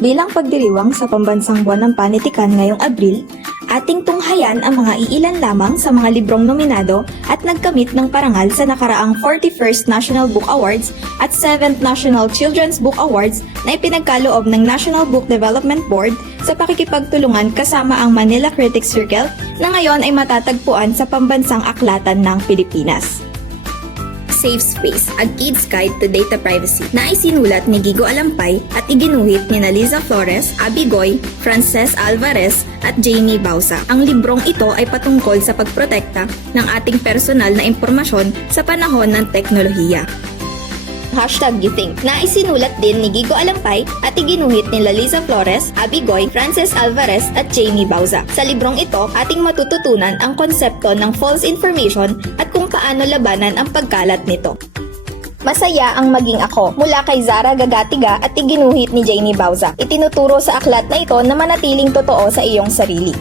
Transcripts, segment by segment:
Bilang pagdiriwang sa pambansang buwan ng panitikan ngayong Abril, ating tunghayan ang mga iilan lamang sa mga librong nominado at nagkamit ng parangal sa nakaraang 41st National Book Awards at 7th National Children's Book Awards na ipinagkaloob ng National Book Development Board sa pakikipagtulungan kasama ang Manila Critics Circle na ngayon ay matatagpuan sa pambansang aklatan ng Pilipinas. Safe Space, A Kid's Guide to Data Privacy na isinulat ni Gigo Alampay at iginuhit ni Liza Flores, Abby Goy, Frances Alvarez at Jamie Bausa. Ang librong ito ay patungkol sa pagprotekta ng ating personal na impormasyon sa panahon ng teknolohiya. Hashtag Githink na isinulat din ni Gigo Alampay at iginuhit ni Liza Flores, Abby Goy, Frances Alvarez at Jamie Bauza. Sa librong ito, ating matututunan ang konsepto ng false information at kung paano labanan ang pagkalat nito. Masaya ang maging ako mula kay Zara Gagatiga at iginuhit ni Janie Bauza. Itinuturo sa aklat na ito na manatiling totoo sa iyong sarili.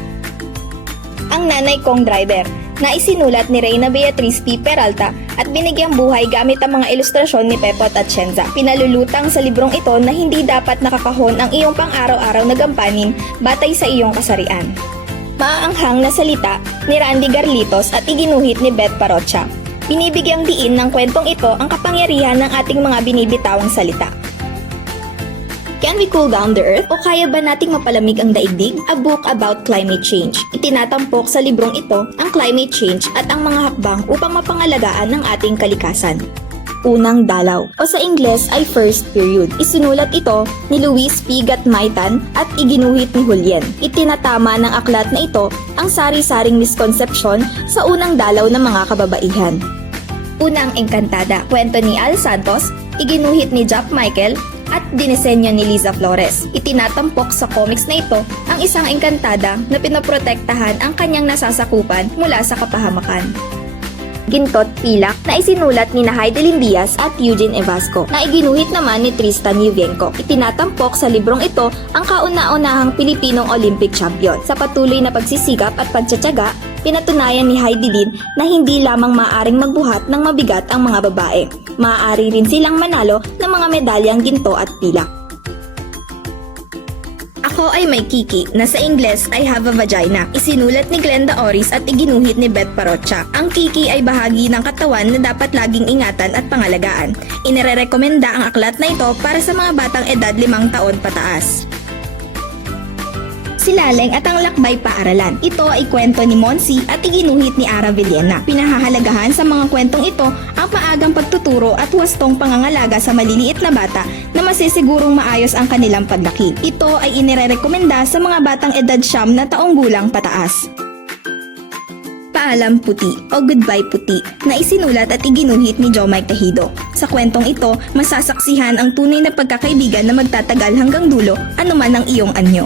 Ang nanay kong driver na isinulat ni Reyna Beatriz P. Peralta at binigyang buhay gamit ang mga ilustrasyon ni Pepot at. Pinalulutang sa librong ito na hindi dapat nakakahon ang iyong pang-araw-araw na gampanin batay sa iyong kasarian. Maaanghang na salita ni Randy Garlitos at iginuhit ni Beth Parocha. Binibigyang diin ng kwentong ito ang kapangyarihan ng ating mga binibitawang salita. Can we cool down the earth? O kaya ba nating mapalamig ang daigdig? A book about climate change. Itinatampok sa librong ito ang climate change at ang mga hakbang upang mapangalagaan ng ating kalikasan. Unang dalaw o sa Ingles ay first period. Isinulat ito ni Luis P. Gatmaitan at iginuhit ni Julien. Itinatama ng aklat na ito ang sari-saring miskonsepsyon sa unang dalaw ng mga kababaihan. Unang Engkantada, kwento ni Al Santos, iginuhit ni Jack Michael at dinisenyo ni Liza Flores. Itinatampok sa comics na ito ang isang engkantada na pinoprotektahan ang kanyang nasasakupan mula sa kapahamakan. Gintot Pilak na isinulat ni Heidelin Diaz at Eugene Evasco na iginuhit naman ni Tristan Yuvenko. Itinatampok sa librong ito ang kauna-unahang Pilipinong Olympic champion. Sa patuloy na pagsisikap at pagtsatsaga, pinatunayan ni Heidelin na hindi lamang maaring magbuhat ng mabigat ang mga babae. Maaari rin silang manalo ng mga medalyang ginto at pilak. Ako ay may kiki na sa Ingles I have a vagina. Isinulat ni Glenda Oris at iginuhit ni Beth Parocha. Ang kiki ay bahagi ng katawan na dapat laging ingatan at pangalagaan. Inirerekomenda ang aklat na ito para sa mga batang edad limang taon pataas. Silaleng at ang Lakbay Paaralan. Ito ay kwento ni Monsi at iginuhit ni Ara Villena. Pinahahalagahan sa mga kwentong ito ang maagang pagtuturo at wastong pangangalaga sa maliliit na bata na masisigurong maayos ang kanilang paglaki. Ito ay inirerekomenda sa mga batang edad siyam na taong gulang pataas. Paalam Puti o Goodbye Puti na isinulat at iginuhit ni Mike Tejido. Sa kwentong ito, masasaksihan ang tunay na pagkakaibigan na magtatagal hanggang dulo anuman ang iyong anyo.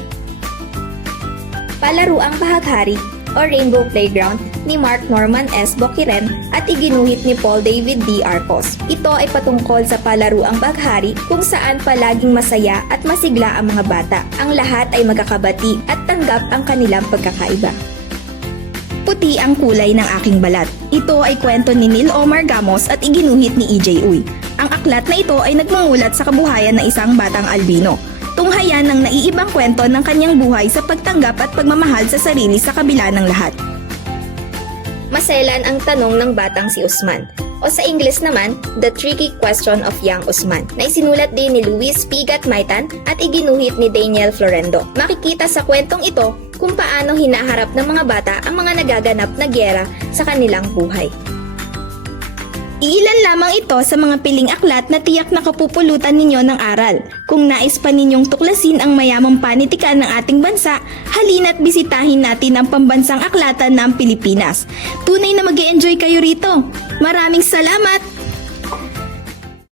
Palaruang Bahaghari o Rainbow Playground ni Mark Norman S. Bokiren at iginuhit ni Paul David D. Arcos. Ito ay patungkol sa palaruang baghari kung saan palaging masaya at masigla ang mga bata. Ang lahat ay magkakabati at tanggap ang kanilang pagkakaiba. Puti ang kulay ng aking balat. Ito ay kwento ni Neil Omar Gamos at iginuhit ni EJ Uy. Ang aklat na ito ay nagmumulat sa kabuhayan ng isang batang albino. Tunghayan ng naiibang kwento ng kanyang buhay sa pagtanggap at pagmamahal sa sarili sa kabila ng lahat. Maselan ang tanong ng batang si Usman. O sa Ingles naman, The Tricky Question of Young Usman, na isinulat din ni Luis P. Gatmaitan at iginuhit ni Daniel Florendo. Makikita sa kwentong ito kung paano hinaharap ng mga bata ang mga nagaganap na gyera sa kanilang buhay. Iilan lamang ito sa mga piling aklat na tiyak na kapupulutan ninyo ng aral. Kung nais pa ninyong tuklasin ang mayamang panitikan ng ating bansa, halina't bisitahin natin ang pambansang aklatan ng Pilipinas. Tunay na mag enjoy kayo rito. Maraming salamat!